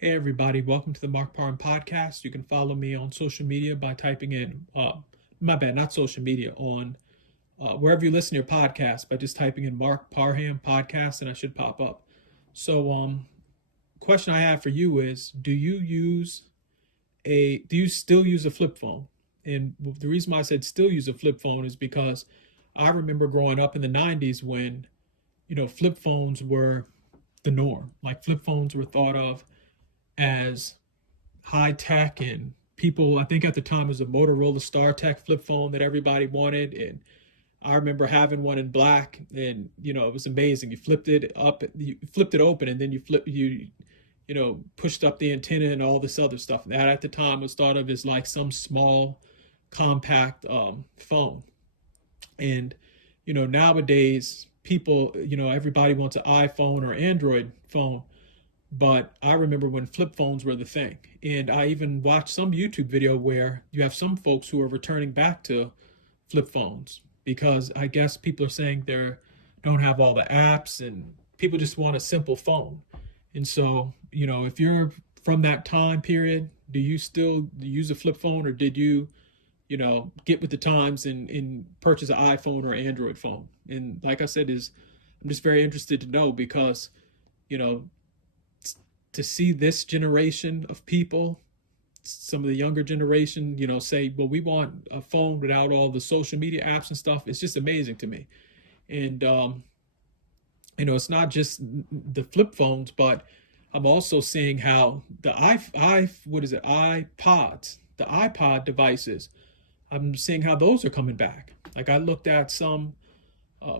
Hey everybody, welcome to the Mark Parham podcast. You can follow me on social media by typing in, my bad, not social media, on wherever you listen to your podcast by just typing in Mark Parham podcast and I should pop up. So, question I have for you is, do you still use a flip phone? And the reason why I said still use a flip phone is because I remember growing up in the 90s when, flip phones were the norm. Like flip phones were thought of as high tech, and people, I think at the time it was a Motorola StarTech flip phone that everybody wanted. And I remember having one in black, and it was amazing. You flipped it open, and then pushed up the antenna and all this other stuff. And that at the time was thought of as like some small compact phone. And nowadays people, everybody wants an iPhone or Android phone, but I remember when flip phones were the thing. And I even watched some YouTube video where you have some folks who are returning back to flip phones because I guess people are saying they don't have all the apps and people just want a simple phone. And so, if you're from that time period, do you still use a flip phone, or did you, get with the times and purchase an iPhone or Android phone? And like I said, I'm just very interested to know because, you know, to see this generation of people, some of the younger generation, say, well, we want a phone without all the social media apps and stuff. It's just amazing to me. And, it's not just the flip phones, but I'm also seeing how the iPod devices, I'm seeing how those are coming back. Like I looked at some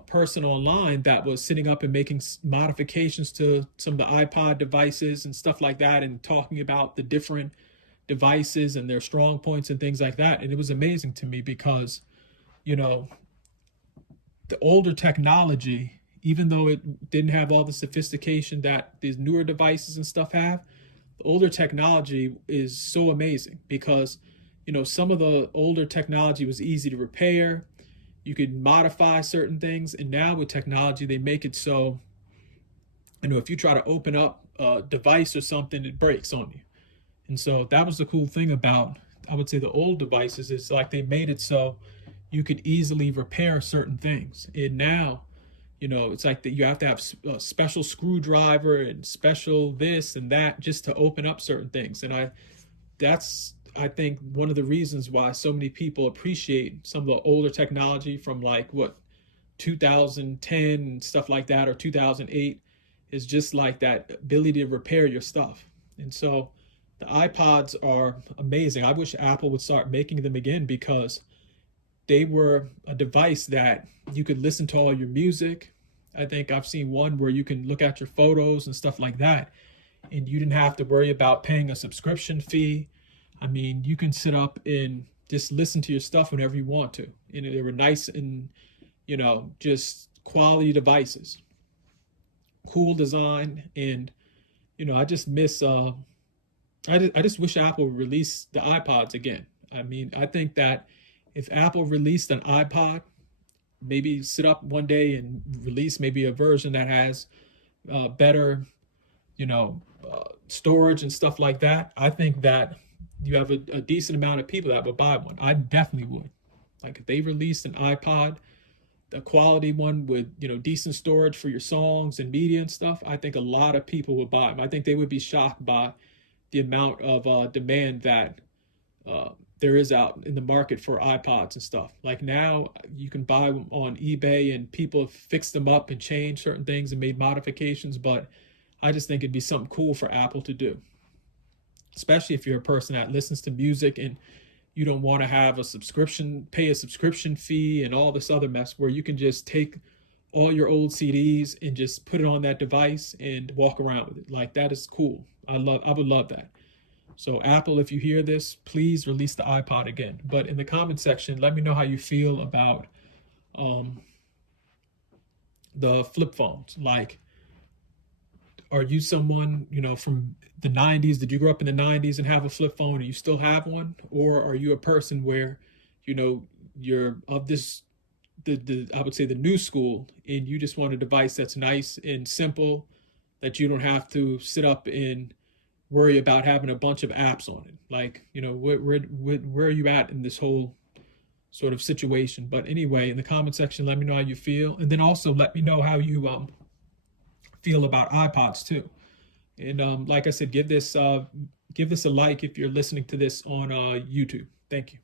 person online that was sitting up and making modifications to some of the iPod devices and stuff like that, and talking about the different devices and their strong points and things like that. And it was amazing to me because, you know, the older technology, even though it didn't have all the sophistication that these newer devices and stuff have, the older technology is so amazing because, some of the older technology was easy to repair. You could modify certain things. And now with technology, they make it so, if you try to open up a device or something, it breaks on you. And so that was the cool thing about, I would say, the old devices is like they made it so you could easily repair certain things. And now, it's like that you have to have a special screwdriver and special this and that just to open up certain things. And I think one of the reasons why so many people appreciate some of the older technology from like what 2010 and stuff like that, or 2008, is just like that ability to repair your stuff. And so the iPods are amazing. I wish Apple would start making them again because they were a device that you could listen to all your music. I think I've seen one where you can look at your photos and stuff like that, and you didn't have to worry about paying a subscription fee. I mean, you can sit up and just listen to your stuff whenever you want to. And they were nice and, just quality devices, cool design. And, I just miss, I just wish Apple would release the iPods again. I mean, I think that if Apple released an iPod, maybe sit up one day and release maybe a version that has better, storage and stuff like that, I think that you have a decent amount of people that would buy one. I definitely would. Like if they released an iPod, a quality one with decent storage for your songs and media and stuff, I think a lot of people would buy them. I think they would be shocked by the amount of demand that there is out in the market for iPods and stuff. Like now, you can buy them on eBay, and people have fixed them up and changed certain things and made modifications. But I just think it'd be something cool for Apple to do, especially if you're a person that listens to music and you don't want to have pay a subscription fee and all this other mess, where you can just take all your old CDs and just put it on that device and walk around with it. Like that is cool. I would love that. So Apple, if you hear this, please release the iPod again. But in the comment section, let me know how you feel about um, the flip phones. Like, are you someone, from the 90s? Did you grow up in the 90s and have a flip phone and you still have one? Or are you a person where, you're of this, I would say the new school, and you just want a device that's nice and simple, that you don't have to sit up and worry about having a bunch of apps on it. Like, you know, where are you at in this whole sort of situation? But anyway, in the comment section, let me know how you feel, and then also let me know how you feel about iPods too. And like I said, give this a like if you're listening to this on YouTube. Thank you.